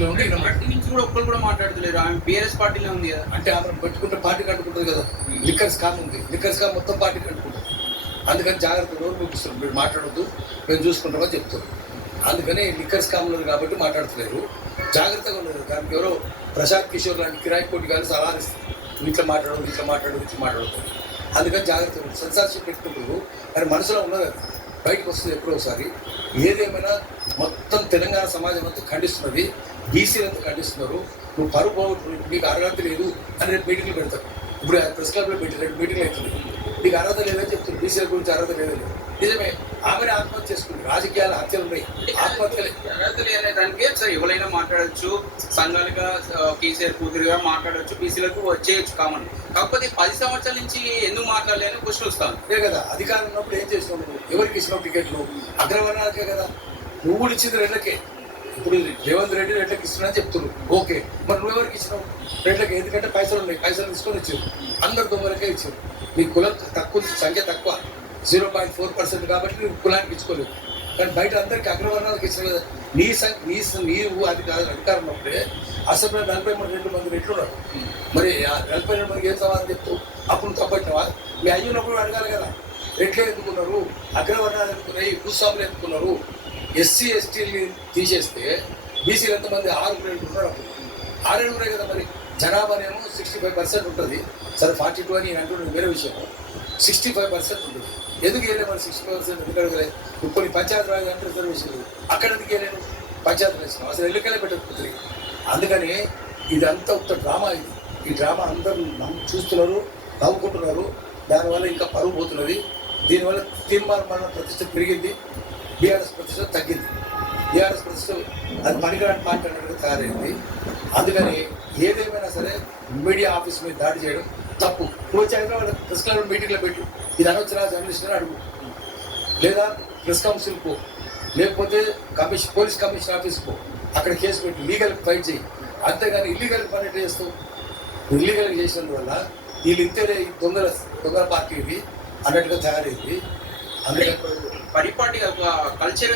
Party నుంచి కూడా ఒక్కరు కూడా మాట్లాడుతులేరు. ఆమె బీఆర్ఎస్ పార్టీలో ఉంది కదా. అంటే ఆమె పెట్టుకుంటే పార్టీ కట్టుకుంటుంది కదా. లిక్కర్ స్కామ్ ఉంది, లిక్కర్ స్కామ్ మొత్తం పార్టీ కట్టుకుంటుంది. అందుకని జాగ్రత్త నోరు ముగిస్తారు, మీరు మాట్లాడొద్దు, మేము చూసుకుంటామని చెప్తారు. అందుకని లిక్కర్ స్కామ్ ఉన్నది కాబట్టి మాట్లాడతలేరు. జాగ్రత్తగా ఉన్నది. దానికి ఎవరో ప్రశాంత్ కిషోర్ లాంటి కిరాయి పోటీ కానీ సలహాలు ఇస్తారు, ఇట్లా మాట్లాడదు, ఇట్లా మాట్లాడదు, ఇట్లా మాట్లాడుతుంది. అందుకని జాగ్రత్తగా సెన్సార్షిప్ పెట్టుకుంటారు. కానీ మనసులో ఉన్నది అది బయటకు వస్తుంది ఎప్పుడో ఒకసారి. ఏదేమైనా మొత్తం తెలంగాణ సమాజం అంతా ఖండిస్తున్నది, బీసీలంతా ఖండిస్తున్నారు. నువ్వు పరువు నీకు అర్హత లేదు అని రేపు మీటింగ్లు పెడతారు. ఇప్పుడు ప్రెస్ క్లబ్లో పెట్టి రేపు మీటింగ్లు అవుతుంది. నీకు అర్హత లేదని చెప్తుంది, బీసీల గురించి అర్హత లేదని. నిజమే, ఆమెనే ఆత్మహత్య చేసుకుంది. రాజకీయాల హత్యలు ఉన్నాయి, ఆత్మహత్యలే. అర్హత లేదనే దానికి సార్ ఎవరైనా మాట్లాడచ్చు, సంఘాలుగా కేసీఆర్ కూతురుగా మాట్లాడచ్చు, బీసీలకు వచ్చేయచ్చు కామన్. కాకపోతే 10 సంవత్సరాల నుంచి ఎందుకు మాట్లాడలేని క్వశ్చన్ వస్తాను. అదే కదా, అధికారం ఉన్నప్పుడు ఏం చేసినావు నువ్వు? ఎవరికి ఇచ్చినావు టికెట్లు? అగ్రవర్ణాలకే కదా. నువ్వు ఇచ్చింది రెడ్లకే. ఇప్పుడు రేవంత్ రెడ్డి రెడ్లకి ఇస్తున్నా అని చెప్తున్నారు, ఓకే. మరి నువ్వు ఎవరికి ఇచ్చినావు? రెడ్లకి. ఎందుకంటే పైసలు ఉన్నాయి, పైసలు తీసుకొని ఇచ్చారు. అందరు దొంగలకే ఇచ్చారు. నీ కులం తక్కువ, సంఖ్య తక్కువ, 0.4% కాబట్టి నువ్వు కులానికి ఇచ్చుకోలేదు. కానీ బయట అందరికీ అగ్రవర్ణాలకు ఇచ్చిన కదా. నీవు అధికారం ఉన్నప్పుడే అసెంబ్లీ 42 మంది రెడ్లున్నారు. మరి 42 మందికి ఏం సమాధానం చెప్తావు? అప్పుడు తప్పట్టినవా? మీ అయ్యున్నప్పుడు అడగాలి కదా. రెడ్లే ఎందుకున్నారు, అగ్రవర్ణాలు ఎందుకున్నాయి, భూస్వాములు ఎందుకున్నారు? ఎస్సీ ఎస్టీని తీసేస్తే బీసీలు ఎంతమంది? 6 ఉన్నారు. అప్పుడు 6 కదా. మరి జనాభానేమో 65% ఉంటుంది. సరే 42 అని అంటున్నది వేరే విషయం. 65% ఉంటుంది. ఎందుకు వెళ్ళే మరి 60% ఎందుకు అడగలే? కొన్ని పంచాయతీ రాజు అంటే రిజర్వేషన్లు, అక్కడ ఎందుకు వెళ్ళాను? పంచాయతీ వేసినాం, అసలు ఎన్నికలే పెట్టకపోతుంది. అందుకని ఇదంతా ఒక డ్రామా. ఈ డ్రామా అందరూ చూస్తున్నారు, నవ్వుకుంటున్నారు. దానివల్ల ఇంకా పరువు పోతున్నది. దీనివల్ల తీర్మానం ప్రతిష్ట పెరిగింది, బీఆర్ఎస్ ప్రతిష్ట తగ్గింది. బీఆర్ఎస్ ప్రతిష్ట అది పనికిరాని పార్టీ అన్నట్టుగా తయారైంది. అందుకని ఏదేమైనా సరే మీడియా ఆఫీస్ మీద దాడి చేయడం తప్పు. ఇప్పుడు హైదరాబాద్ ప్రెస్ క్లబ్ మీటింగ్లో పెట్టు, ఇది అనొచ్చిన జర్నలిస్ట్ అని అడుగు, లేదా ప్రెస్ కౌన్సిల్ పో, లేకపోతే పోలీస్ కమిషన్ ఆఫీస్ పో, అక్కడ కేసు పెట్టి లీగల్ ఫైట్ చేయి. అంతేగాని ఇల్లీగల్ పని ఎట్లా చేస్తావు? ఇల్లీగల్ చేసినందువల్ల వీళ్ళు ఇంతే దొంగల పార్టీ ఇది అన్నట్టుగా తయారైంది. అందుకని పరిపాటి కల్చర్